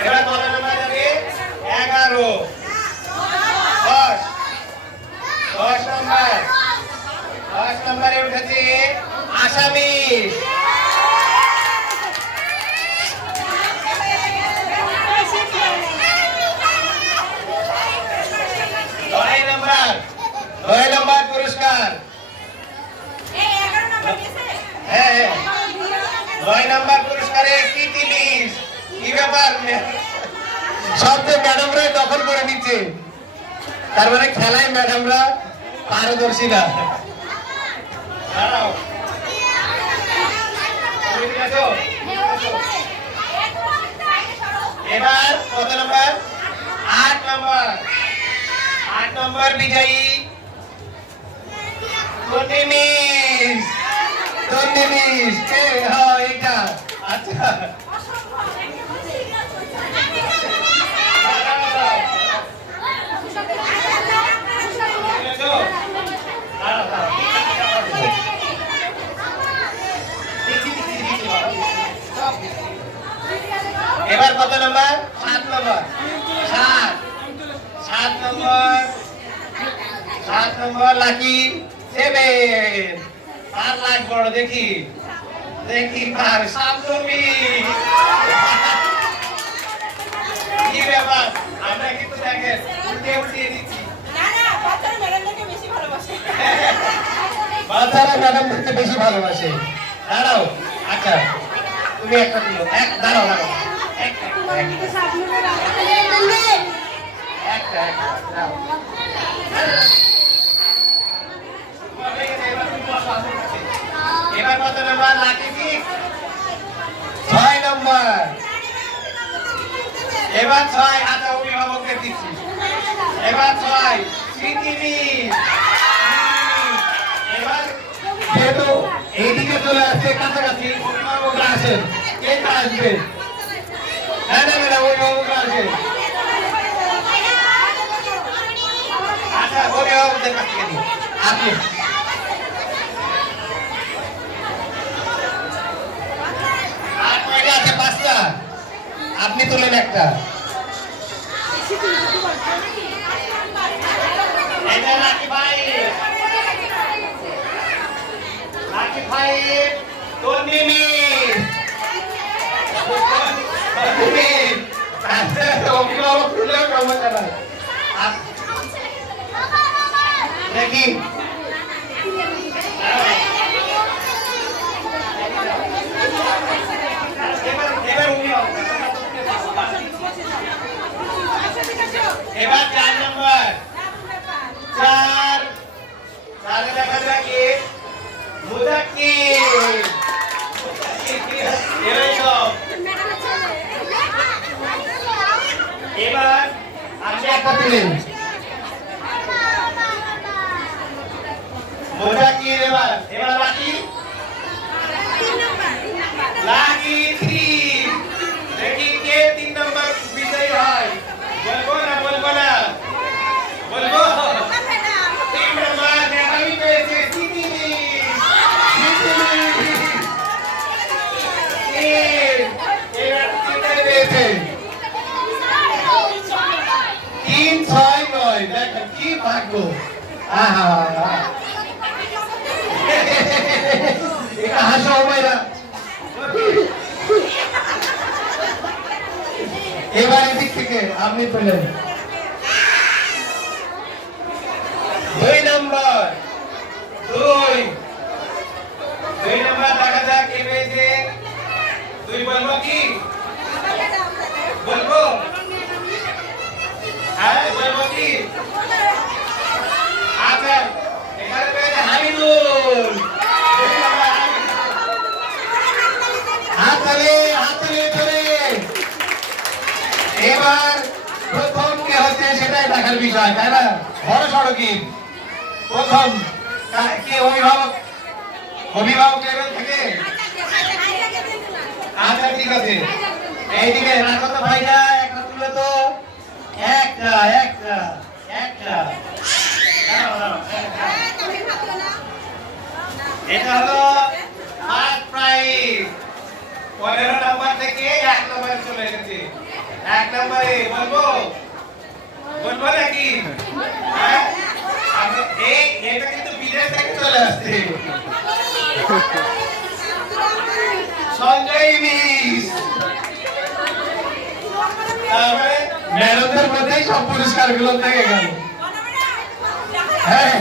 এবার কত নাম্বার যাবে? 11 10 10 নাম্বার 10 নম্বরে উঠেছে আসামিস। 9 নম্বর পুরস্কার। হ্যাঁ 9 নম্বর পুরস্কারে কি জিনিস? কি ব্যাপার? সব তো ম্যাডামরাই দখল করে নিচ্ছে, তার মানে খেলায় ম্যাডামরা পারদর্শী না। এবার কত নম্বর? 8 নম্বর। 8 নম্বর বিজয়ী তন্নিমিস। তন্নিমিস কে? হ্যাঁ এটা। আচ্ছা এবার কত নম্বর? 7 নম্বর। 7 নম্বর। 7 নম্বর লাকি 7। আর লাইক বড় দেখি দেখি কার? সামতুমি। কি ব্যাপার? আমরা কিন্তু দেখেন উল্টে উল্টে দিচ্ছি। না না, বাচ্চারা ম্যাডামকে বেশি ভালোবাসে। বাচ্চারা ম্যাডামকে বেশি ভালোবাসে। দাঁড়াও, আচ্ছা তুমি একটা দিও। দাঁড়াও দাঁড়াও, এবার কত নম্বর? লাকি 6 নম্বর। এবার 6। আচ্ছা অভিভাবককে দিচ্ছি। এবার 6 স্মৃতিমিস। এবার যেহেতু এইদিকে চলে আসছে কাছাকাছি, অভিভাবকরা আসেন। কে আসবে? হ্যাঁ না ম্যাডাম, অভিভাবকরা আসে। আচ্ছা অভিভাবকদের কাছ থেকে দিই। আপনি আছে 5টা, আপনি তোলেন একটা। এটা লাকি ভাই। লাকি ভাই তন্নিমিস। অভিভাবক তুলেও সমস্যা নাই। দেখি এবার 4 নম্বর। 4 দেখা যাক কি? মুজাক্কির। এবার আপনি একটা দিলেন মুজাক্কির। এবার লাকি লাকি 3। দেখি কে 3 নম্বর বিজয়ী হয়। বলবো না বলবো না? বলবো। 3 নম্বর আমি পেয়েছি স্মৃতিমিস। এবার চিন্তা পেয়েছে 3 6 9। দেখেন কি ভাগ্য। আহা এটা হাসো ভাইরা। এবার এদিক থেকে আপনি পেলেন 2 নম্বর। 2 নম্বর দেখা যাক কে পেয়েছে। 2 বলবো কি? বলবো? হ্যাঁ বলবো কি? আচ্ছা এখানে পেয়েছে হামিদুল। হাততালি হাততালি ধরে। এবার প্রথম কে হচ্ছে সেটাই দেখার বিষয়, তাই না? বড় সড়কি প্রথম কে? অভিভাবক। অভিভাবক লেভেল থেকে। আচ্ছা ঠিক আছে, এইদিকে রাখো তো ভাইরা, একটা তুলে তো। একটা একটা একটা এটা হলো ফার্স্ট প্রাইজ। 15 নম্বর থেকে 1 নম্বরে চলে এসেছে। 1 নম্বরে বলবো বলবো নাকি? হ্যাঁ? এটা কিন্তু বিদেশ থেকে চলে আসছে। সঞ্জয় মিস তারপরে ম্যাডামদের মধ্যেই সব পুরস্কার গুলো থেকে গেল। হ্যাঁ